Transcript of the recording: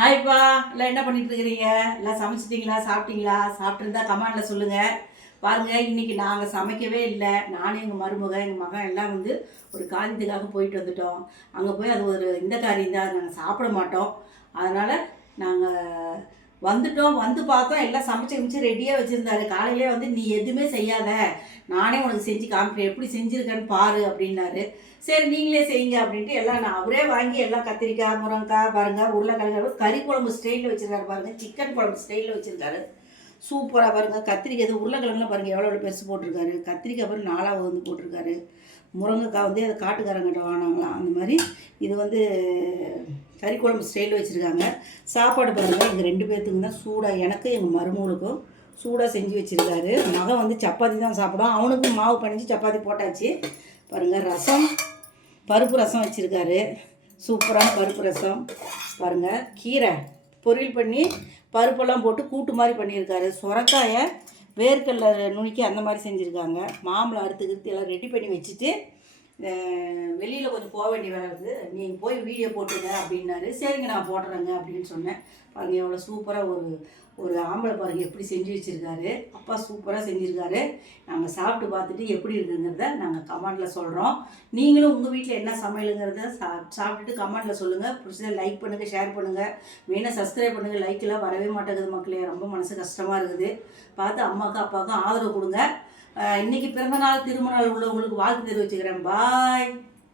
ஹாய்ப்பா, எல்லாம் என்ன பண்ணிட்டு இருக்கிறீங்க? எல்லாம் சமைச்சிட்டிங்களா? சாப்பிட்டீங்களா? சாப்பிட்ருந்தா கமெண்டில் சொல்லுங்கள். பாருங்கள், இன்றைக்கி நாங்கள் சமைக்கவே இல்லை. நானும் எங்கள் எங்கள் மகன் எல்லாம் வந்து ஒரு காரியத்துக்காக போயிட்டு வந்துட்டோம். அங்கே போய் அது ஒரு இந்த காரியம் தான், நாங்கள் சாப்பிட மாட்டோம். அதனால் நாங்கள் வந்துட்டோம். வந்து பார்த்தோம், எல்லாம் சமைச்சு ரெடியாக வச்சுருந்தாரு. காலையிலே வந்து நீ எதுவுமே செய்யாத, நானே உனக்கு செஞ்சு காமிக்கிறேன், எப்படி செஞ்சுருக்கேன்னு பாரு அப்படின்னாரு. சரி நீங்களே செய்யுங்க அப்படின்ட்டு எல்லாம் நான் அவரே வாங்கி எல்லாம் கத்திரிக்காய், முருங்கைக்காய், பாருங்கள் உருளைக்கிழங்கு, கறி குழம்பு ஸ்டைலில் வச்சுருக்காரு பாருங்கள், சிக்கன் குழம்பு ஸ்டைலில் வச்சுருக்காரு. சூப்பராக பாருங்கள். கத்திரிக்காய் இது உருளைக்கிழங்குலாம் பாருங்கள் எவ்வளோ பெருசு போட்டிருக்காரு. கத்திரிக்காய் பாருங்கள் 4ஆவது வந்து போட்டிருக்காரு. முருங்கைக்காய் வந்து அதை காட்டுக்காரங்கிட்ட வாங்கினாங்களாம். அந்த மாதிரி இது வந்து கறி குழம்பு ஸ்டைலில் வச்சுருக்காங்க. சாப்பாடு பாருங்கள் எங்கள் 2 பேர்த்துக்கு தான் சூடாக, எனக்கு எங்கள் மருமகளுக்கும் சூடாக செஞ்சு வச்சுருக்காரு. மகன் வந்து சப்பாத்தி தான் சாப்பிடும். அவனுக்கும் மாவு பணிஞ்சு சப்பாத்தி போட்டாச்சு. பாருங்கள் ரசம், பருப்பு ரசம் வச்சுருக்காரு. சூப்பரான பருப்பு ரசம் பாருங்கள். கீரை பொரியல் பண்ணி பருப்பெல்லாம் போட்டு கூட்டு மாதிரி பண்ணியிருக்காரு. சுரக்காயை வேர்க்கடலை நுணுக்கி அந்த மாதிரி செஞ்சுருக்காங்க. மாம்பழம் அறுத்துக்கிட்டு எல்லாம் ரெடி பண்ணி வச்சுட்டு வெளியில் கொஞ்சம் போக வேண்டிய வேலை இருக்குது, நீங்கள் போய் வீடியோ போட்டுங்க அப்படின்னாரு. சரிங்க நான் போடுறேங்க அப்படின்னு சொன்னேன். பாருங்கள் எவ்வளோ சூப்பராக ஒரு ஆம்பளை பாருங்கள் எப்படி செஞ்சு வச்சுருக்காரு. அப்பா சூப்பராக செஞ்சுருக்காரு. நாங்கள் சாப்பிட்டு பார்த்துட்டு எப்படி இருக்குங்கிறத நாங்கள் கமெண்டில் சொல்கிறோம். நீங்களும் உங்கள் வீட்டில் என்ன சமையலுங்கிறத சாப்பிட்டுட்டு கமெண்டில் சொல்லுங்கள். பிடிச்சதை லைக் பண்ணுங்கள், ஷேர் பண்ணுங்கள், மெயினாக சப்ஸ்கிரைப் பண்ணுங்கள். லைக்கெல்லாம் வரவே மாட்டேங்குது மக்களே, ரொம்ப மனசு கஷ்டமாக இருக்குது. பார்த்து அம்மாவுக்கும் அப்பாவுக்கும் ஆதரவு கொடுங்க. இன்றைக்கி பிறந்தநாள் திருமணநாள் உள்ளவங்களுக்கு வாழ்த்து தெரிவிச்சுக்கிறேன். பாய்.